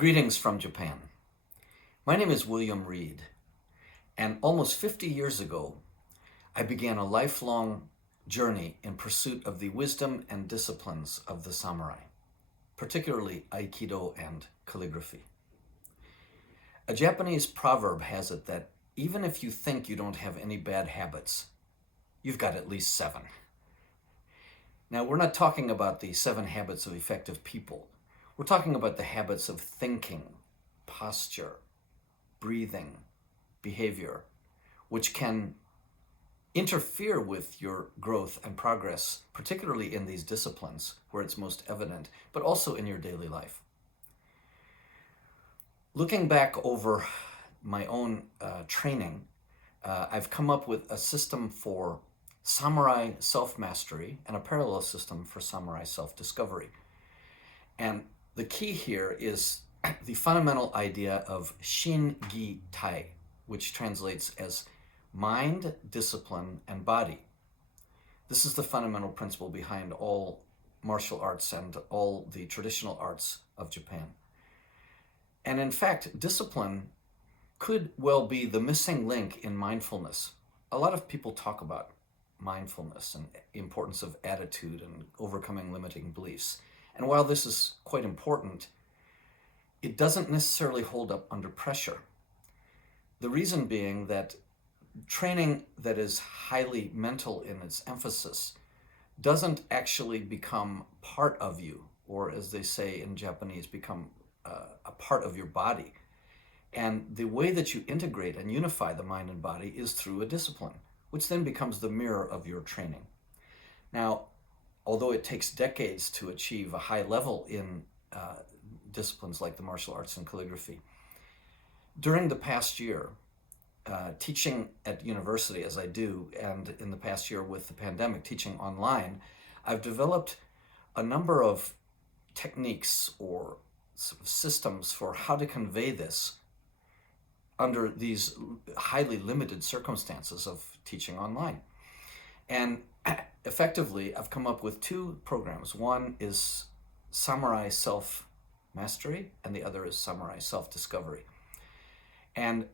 Greetings from Japan. My name is William Reed, and almost 50 years ago, I began a lifelong journey in pursuit of the wisdom and disciplines of the samurai, particularly Aikido and calligraphy. A Japanese proverb has it that even if you think you don't have any bad habits, you've got at least 7. Now, we're not talking about the 7 habits of effective people. We're talking about the habits of thinking, posture, breathing, behavior, which can interfere with your growth and progress, particularly in these disciplines where it's most evident, but also in your daily life. Looking back over my own training, I've come up with a system for samurai self-mastery and a parallel system for samurai self-discovery. And the key here is the fundamental idea of shin-gi-tai, which translates as mind, discipline, and body. This is the fundamental principle behind all martial arts and all the traditional arts of Japan. And in fact, discipline could well be the missing link in mindfulness. A lot of people talk about mindfulness and the importance of attitude and overcoming limiting beliefs. And while this is quite important, it doesn't necessarily hold up under pressure. The reason being that training that is highly mental in its emphasis doesn't actually become part of you, or as they say in Japanese, become a part of your body. And the way that you integrate and unify the mind and body is through a discipline, which then becomes the mirror of your training. Now, although it takes decades to achieve a high level in disciplines like the martial arts and calligraphy, during the past year, teaching at university as I do, and in the past year with the pandemic, teaching online, I've developed a number of techniques or sort of systems for how to convey this under these highly limited circumstances of teaching online. And effectively, I've come up with 2 programs. One is Samurai Self-Mastery, and the other is Samurai Self-Discovery. And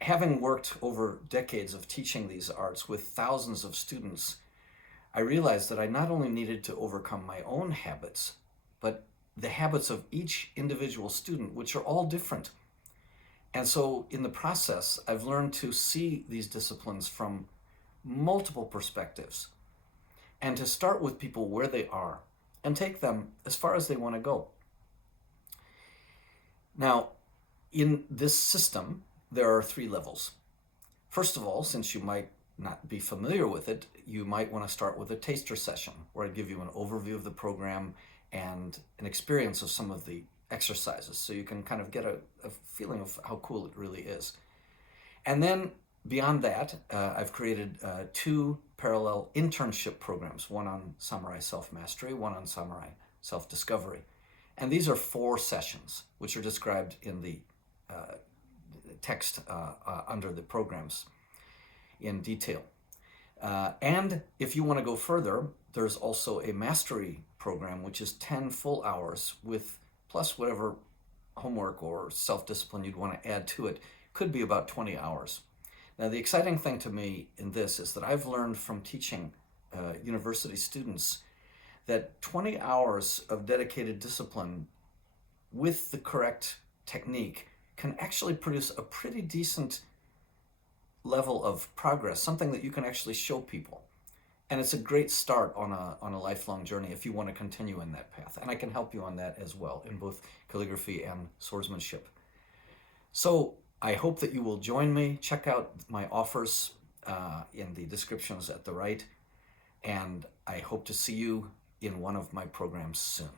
having worked over decades of teaching these arts with thousands of students, I realized that I not only needed to overcome my own habits, but the habits of each individual student, which are all different. And so in the process, I've learned to see these disciplines from multiple perspectives, and to start with people where they are and take them as far as they want to go. Now, in this system, there are 3 levels. First of all, since you might not be familiar with it, you might want to start with a taster session where I give you an overview of the program and an experience of some of the exercises, so you can kind of get a feeling of how cool it really is. And then beyond that, I've created 2 parallel internship programs, one on Samurai Self-Mastery, one on Samurai Self-Discovery. And these are 4 sessions, which are described in the text under the programs in detail. And if you want to go further, there's also a mastery program, which is 10 full hours with plus whatever homework or self-discipline you'd want to add to it. Could be about 20 hours. Now, the exciting thing to me in this is that I've learned from teaching university students that 20 hours of dedicated discipline with the correct technique can actually produce a pretty decent level of progress, something that you can actually show people. And it's a great start on a lifelong journey if you want to continue in that path. And I can help you on that as well in both calligraphy and swordsmanship. So I hope that you will join me. Check out my offers in the descriptions at the right. And I hope to see you in one of my programs soon.